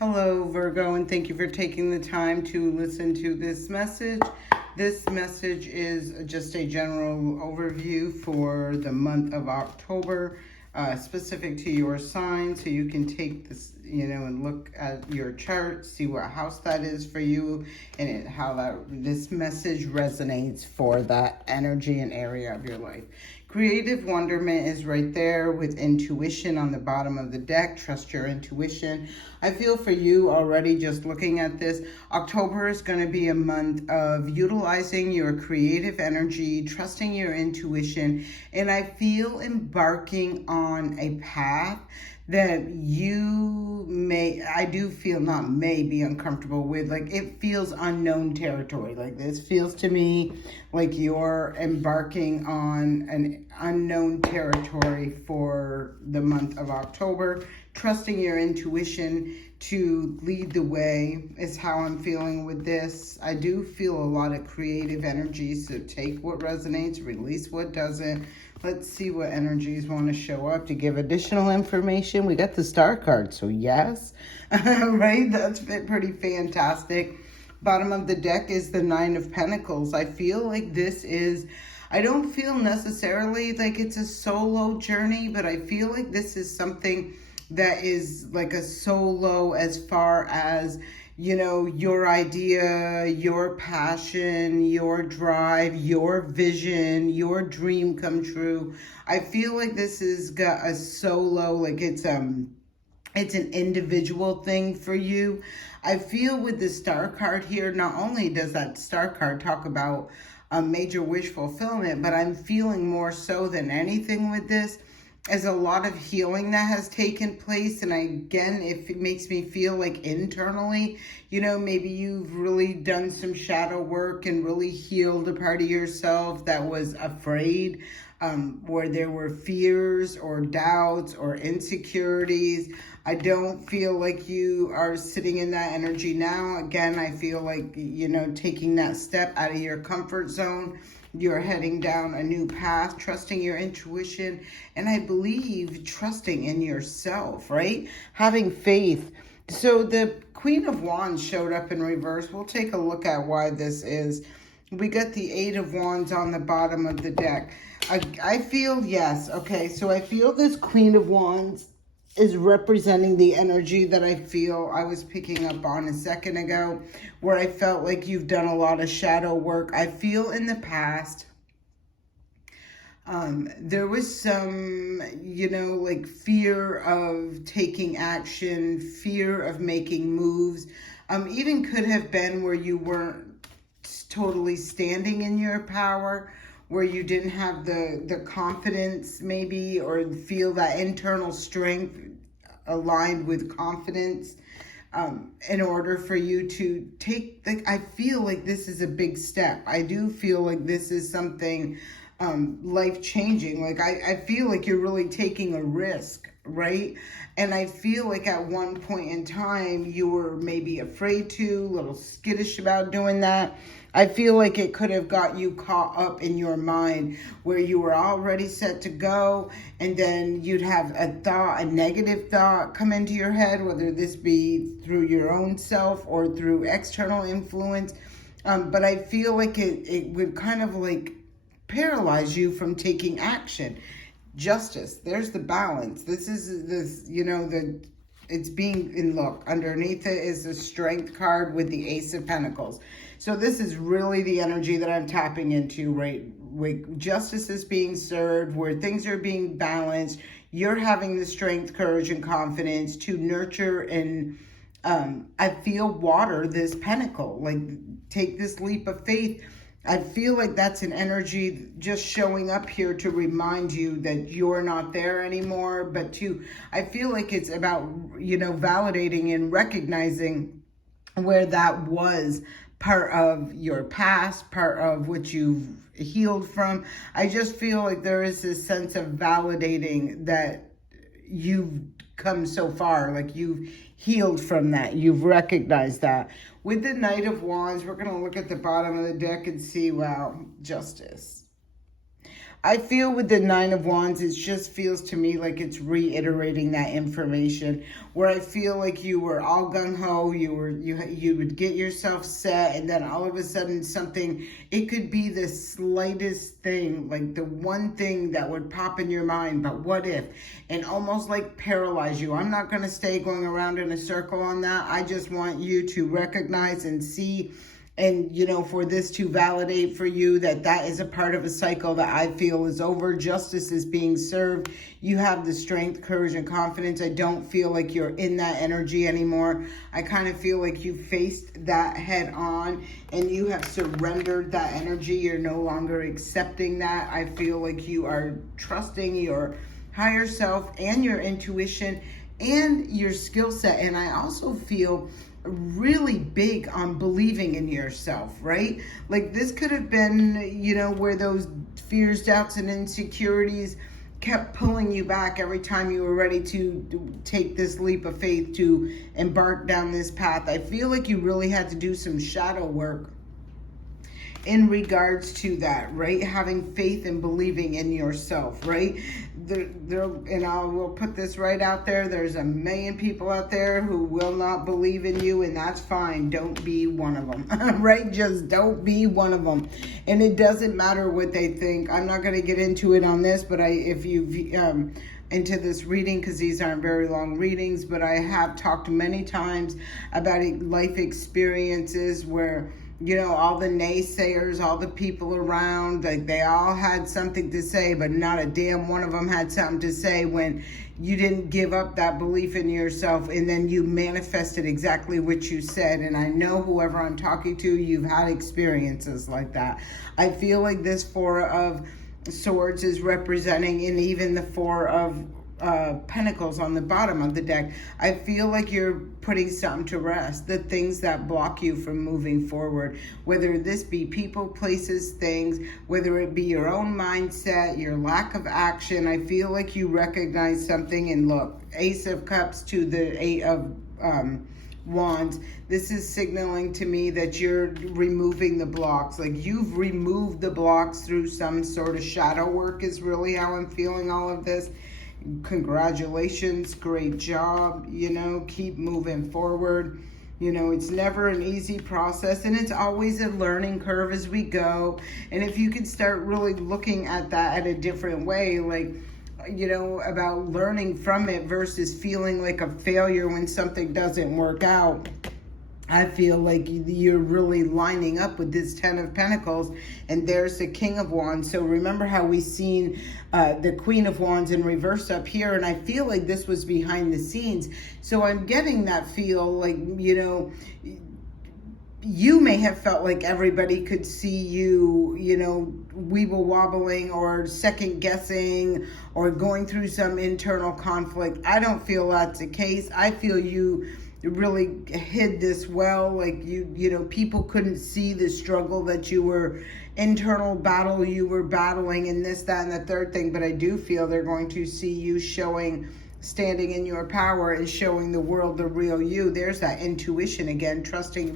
Hello, Virgo, and thank you for taking the time to listen to this message. This message is just a general overview for the month of October, specific to your sign, so you can take this, and look at your chart, see what house that is for you, and how this message resonates for that energy and area of your life. Creative wonderment is right there with intuition on the bottom of the deck. Trust your intuition. I feel for you already just looking at this, October is going to be a month of utilizing your creative energy, trusting your intuition, and I feel embarking on a path that I do feel not may be uncomfortable with. Like, it feels unknown territory. Like, this feels to me like you're embarking on an unknown territory for the month of October. Trusting your intuition to lead the way is how I'm feeling with this. I do feel a lot of creative energy, so take what resonates, release what doesn't. Let's see what energies want to show up to give additional information. We got the star card, so yes, right? That's pretty fantastic. Bottom of the deck is the Nine of Pentacles. I feel like I don't feel necessarily like it's a solo journey, but I feel like this is something that is like a solo as far as, your idea, your passion, your drive, your vision, your dream come true. I feel like this has got a solo, like it's an individual thing for you. I feel with the star card here, not only does that star card talk about a major wish fulfillment, but I'm feeling more so than anything with this as a lot of healing that has taken place. And again, if it makes me feel like internally, maybe you've really done some shadow work and really healed a part of yourself that was afraid, where there were fears or doubts or insecurities. I don't feel like you are sitting in that energy now. Again, I feel like, taking that step out of your comfort zone. You're heading down a new path, trusting your intuition, and I believe trusting in yourself, right? Having faith. So the Queen of Wands showed up in reverse. We'll take a look at why this is. We got the Eight of Wands on the bottom of the deck. I feel, yes, okay, so I feel this Queen of Wands is representing the energy that I feel I was picking up on a second ago, where I felt like you've done a lot of shadow work. I feel in the past, there was some, like fear of taking action, fear of making moves. Even could have been where you weren't totally standing in your power, where you didn't have the confidence maybe, or feel that internal strength aligned with confidence, in order for you to take, I feel like this is a big step. I do feel like this is something life-changing. Like I feel like you're really taking a risk, right? And I feel like at one point in time you were maybe afraid to, a little skittish about doing that. I feel like it could have got you caught up in your mind where you were already set to go, and then you'd have a negative thought come into your head, whether this be through your own self or through external influence. But I feel like it would kind of like paralyze you from taking action. Justice, there's the balance. It's being in, look, underneath it is the Strength card with the Ace of Pentacles. So this is really the energy that I'm tapping into, right? Where justice is being served, where things are being balanced. You're having the strength, courage, and confidence to nurture and, I feel, water this pentacle. Like, take this leap of faith. I feel like that's an energy just showing up here to remind you that you're not there anymore. But I feel like it's about, validating and recognizing where that was part of your past, part of what you've healed from. I just feel like there is this sense of validating that you've come so far, like you've healed from that, you've recognized that. With the Knight of Wands, we're going to look at the bottom of the deck and see, wow, justice. I feel with the Nine of Wands, it just feels to me like it's reiterating that information, where I feel like you were all gung-ho, you would get yourself set, and then all of a sudden something, it could be the slightest thing, like the one thing that would pop in your mind, but what if? And almost like paralyze you. I'm not going to stay going around in a circle on that. I just want you to recognize and see, and, for this to validate for you that that is a part of a cycle that I feel is over. Justice is being served. You have the strength, courage, and confidence. I don't feel like you're in that energy anymore. I kind of feel like you faced that head on and you have surrendered that energy. You're no longer accepting that. I feel like you are trusting your higher self and your intuition and your skill set. And I also feel really big on believing in yourself, right? Like this could have been, where those fears, doubts, and insecurities kept pulling you back every time you were ready to take this leap of faith, to embark down this path. I feel like you really had to do some shadow work in regards to that, right? Having faith and believing in yourself, right? And I will put this right out there. There's a million people out there who will not believe in you, and that's fine. Don't be one of them, right? Just don't be one of them. And it doesn't matter what they think. I'm not going to get into it on this, but if you've into this reading, because these aren't very long readings, but I have talked many times about life experiences where all the naysayers, all the people around, like they all had something to say, but not a damn one of them had something to say when you didn't give up that belief in yourself, and then you manifested exactly what you said. And I know whoever I'm talking to, you've had experiences like that. I feel like this Four of Swords is representing, and even the Four of Pentacles on the bottom of the deck, I feel like you're putting something to rest, the things that block you from moving forward, whether this be people, places, things, whether it be your own mindset, your lack of action. I feel like you recognize something. And look, Ace of Cups to the Eight of Wands, this is signaling to me that you're removing the blocks. Like you've removed the blocks through some sort of shadow work is really how I'm feeling all of this. Congratulations, great job, keep moving forward. It's never an easy process, and it's always a learning curve as we go. And if you can start really looking at that at a different way, like, about learning from it versus feeling like a failure when something doesn't work out, I feel like you're really lining up with this Ten of Pentacles, and there's the King of Wands. So remember how we seen the Queen of Wands in reverse up here, and I feel like this was behind the scenes. So I'm getting that feel like, you may have felt like everybody could see you, weeble wobbling or second guessing or going through some internal conflict. I don't feel that's the case. I feel you really hid this well. Like people couldn't see the struggle that you were, internal battle you were battling, and this, that, and the third thing. But I do feel they're going to see you standing in your power and showing the world the real you. There's that intuition again, trusting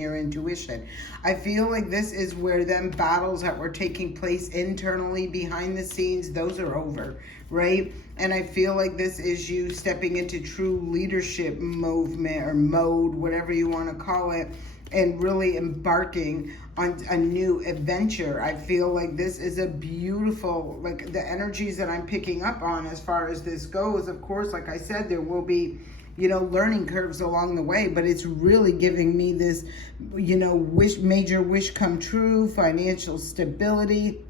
your intuition. I feel like this is where them battles that were taking place internally behind the scenes, those are over, right? And I feel like this is you stepping into true leadership movement or mode, whatever you want to call it, and really embarking on a new adventure. I feel like this is a beautiful, like the energies that I'm picking up on as far as this goes. Of course, like I said, there will be, learning curves along the way, but it's really giving me this, major wish come true, financial stability,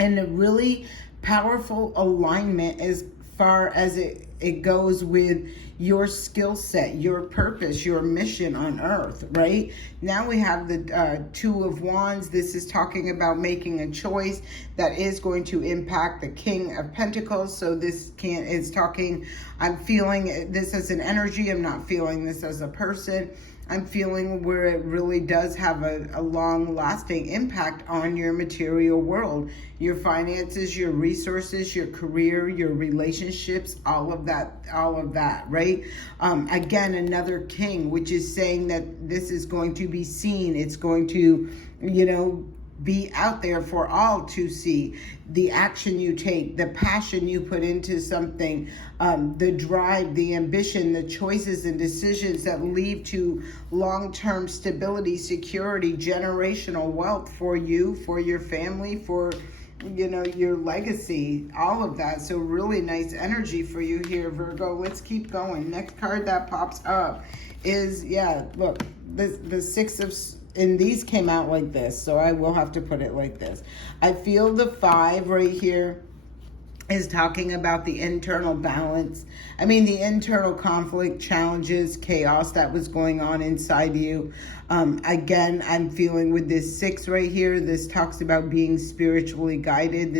and a really powerful alignment as far as it goes with your skill set, your purpose, your mission on earth, right? Now we have the Two of Wands. This is talking about making a choice that is going to impact the King of Pentacles. So this is talking, I'm feeling this as an energy. I'm not feeling this as a person. I'm feeling where it really does have a long-lasting impact on your material world, your finances, your resources, your career, your relationships, all of that, right? Again, another king, which is saying that this is going to be seen. It's going to, be out there for all to see. The action you take, the passion you put into something, the drive, the ambition, the choices and decisions that lead to long-term stability, security, generational wealth for you, for your family, for your legacy, all of that. So really nice energy for you here, Virgo. Let's keep going. Next card that pops up is, look, the Six of, and these came out like this, so I will have to put it like this. I feel the 5 right here is talking about the internal balance. The internal conflict, challenges, chaos that was going on inside you. Again, I'm feeling with this 6 right here, this talks about being spiritually guided.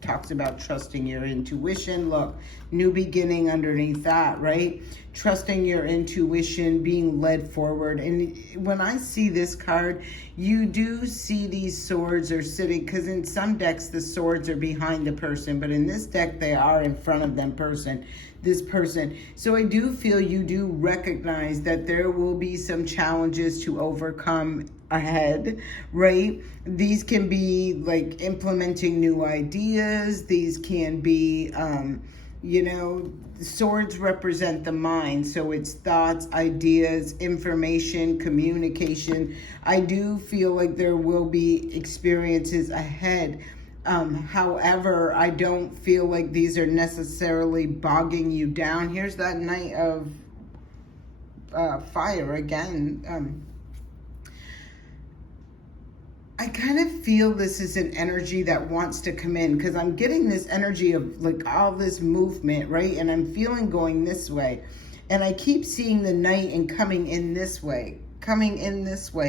Talks about trusting your intuition. Look, new beginning underneath that, right? Trusting your intuition, being led forward. And when I see this card, you do see these swords are sitting, because in some decks the swords are behind the person, but in this deck they are in front of this person. So I do feel you do recognize that there will be some challenges to overcome ahead, right? These can be like implementing new ideas. These can be, swords represent the mind. So it's thoughts, ideas, information, communication. I do feel like there will be experiences ahead. However, I don't feel like these are necessarily bogging you down. Here's that Knight of Fire again. I kind of feel this is an energy that wants to come in, because I'm getting this energy of like all this movement, right? And I'm feeling going this way. And I keep seeing the Knight and coming in this way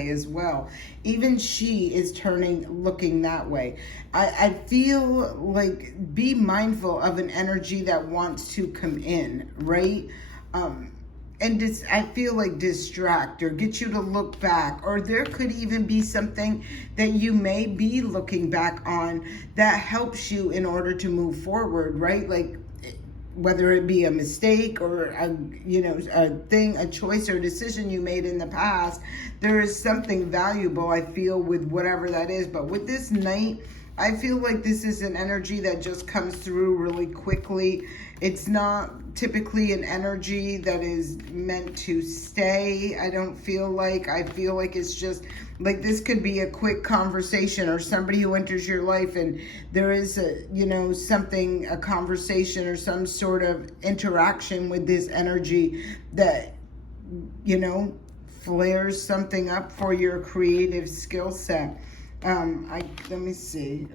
as well. Even she is looking that way. I feel like be mindful of an energy that wants to come in, right? And I feel like distract or get you to look back, or there could even be something that you may be looking back on that helps you in order to move forward, right? Like whether it be a mistake or a choice or a decision you made in the past, there is something valuable, I feel, with whatever that is. But with this Knight, I feel like this is an energy that just comes through really quickly. It's not typically an energy that is meant to stay. I feel like it's just like this could be a quick conversation, or somebody who enters your life and there is a conversation or some sort of interaction with this energy that, flares something up for your creative skill set. Let me see.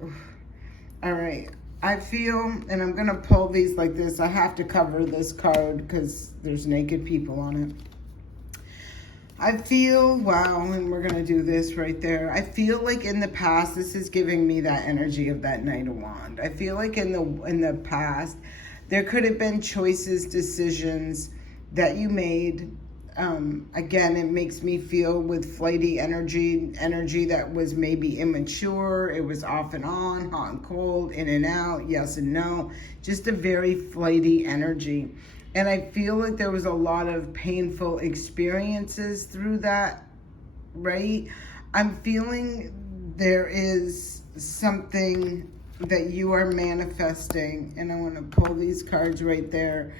All right. I feel, and I'm going to pull these like this. I have to cover this card because there's naked people on it. I feel, wow, and we're going to do this right there. I feel like in the past, this is giving me that energy of that Knight of Wands. I feel like in the past, there could have been choices, decisions that you made. Again, it makes me feel with flighty energy that was maybe immature. It was off and on, hot and cold, in and out, yes and no. Just a very flighty energy. And I feel like there was a lot of painful experiences through that, right? I'm feeling there is something that you are manifesting, and I want to pull these cards right there,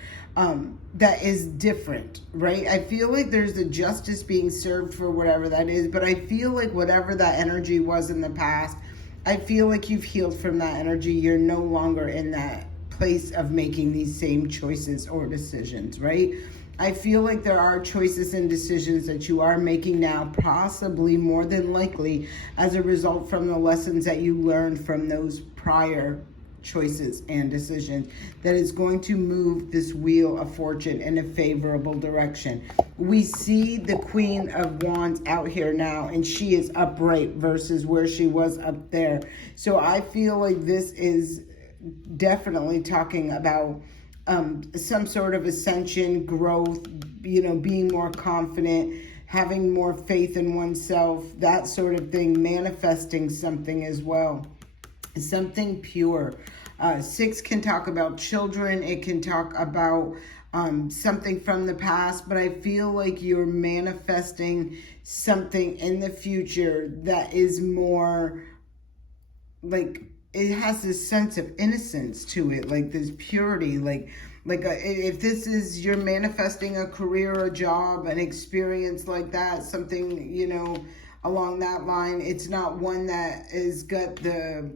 that is different, right? I feel like there's a justice being served for whatever that is, but I feel like whatever that energy was in the past, I feel like you've healed from that energy. You're no longer in that place of making these same choices or decisions, right? I feel like there are choices and decisions that you are making now, possibly more than likely as a result from the lessons that you learned from those prior choices and decisions, that is going to move this wheel of fortune in a favorable direction. We see the Queen of Wands out here now, and she is upright versus where she was up there. So I feel like this is definitely talking about some sort of ascension, growth, being more confident, having more faith in oneself, that sort of thing, manifesting something as well, something pure. 6 can talk about children. It can talk about something from the past, but I feel like you're manifesting something in the future that is more like, it has this sense of innocence to it, like this purity, if this is, you're manifesting a career, a job, an experience like that, something, along that line, it's not one that is got the,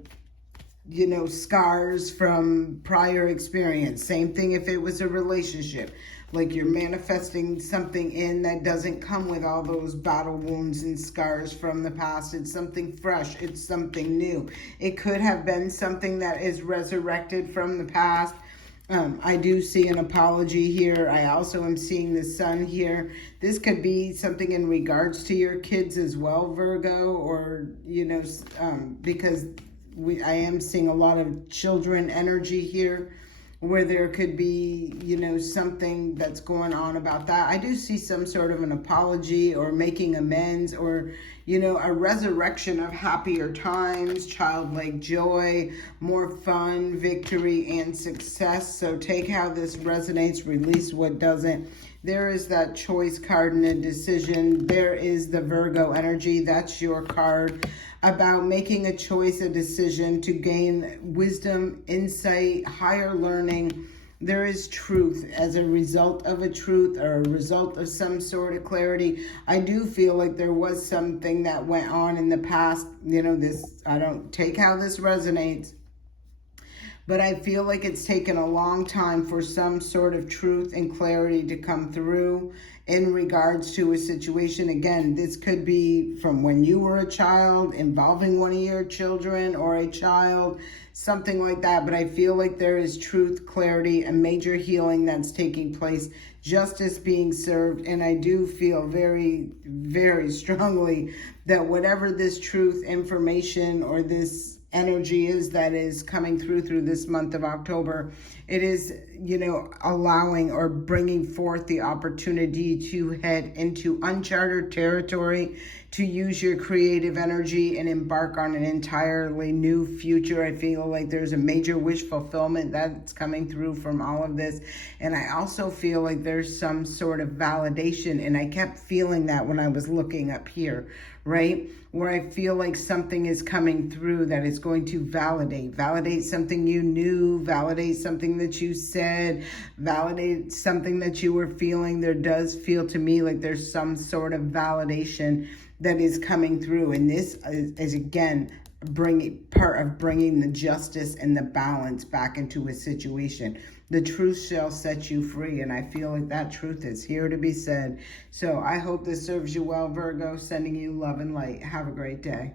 scars from prior experience. Same thing if it was a relationship. Like, you're manifesting something in that doesn't come with all those battle wounds and scars from the past. It's something fresh. It's something new. It could have been something that is resurrected from the past. I do see an apology here. I also am seeing the sun here. This could be something in regards to your kids as well, Virgo, or, because I am seeing a lot of children energy here, where there could be, something that's going on about that. I do see some sort of an apology or making amends, or, a resurrection of happier times, childlike joy, more fun, victory, and success. So take how this resonates, release what doesn't. There is that choice card and a decision. There is the Virgo energy. That's your card about making a choice, a decision to gain wisdom, insight, higher learning. There is truth as a result of a truth, or a result of some sort of clarity. I do feel like there was something that went on in the past. I don't take how this resonates, but I feel like it's taken a long time for some sort of truth and clarity to come through in regards to a situation. Again, this could be from when you were a child, involving one of your children or a child, something like that. But I feel like there is truth, clarity, a major healing that's taking place, justice being served. And I do feel very, very strongly that whatever this truth, information, or this energy is that is coming through this month of October, it is, allowing or bringing forth the opportunity to head into uncharted territory, to use your creative energy and embark on an entirely new future. I feel like there's a major wish fulfillment that's coming through from all of this. And I also feel like there's some sort of validation, and I kept feeling that when I was looking up here, right? Where I feel like something is coming through that is going to validate something you knew, validate something that you said, validate something that you were feeling. There does feel to me like there's some sort of validation that is coming through. And this is again, part of bringing the justice and the balance back into a situation. The truth shall set you free, and I feel like that truth is here to be said. So I hope this serves you well, Virgo. Sending you love and light. Have a great day.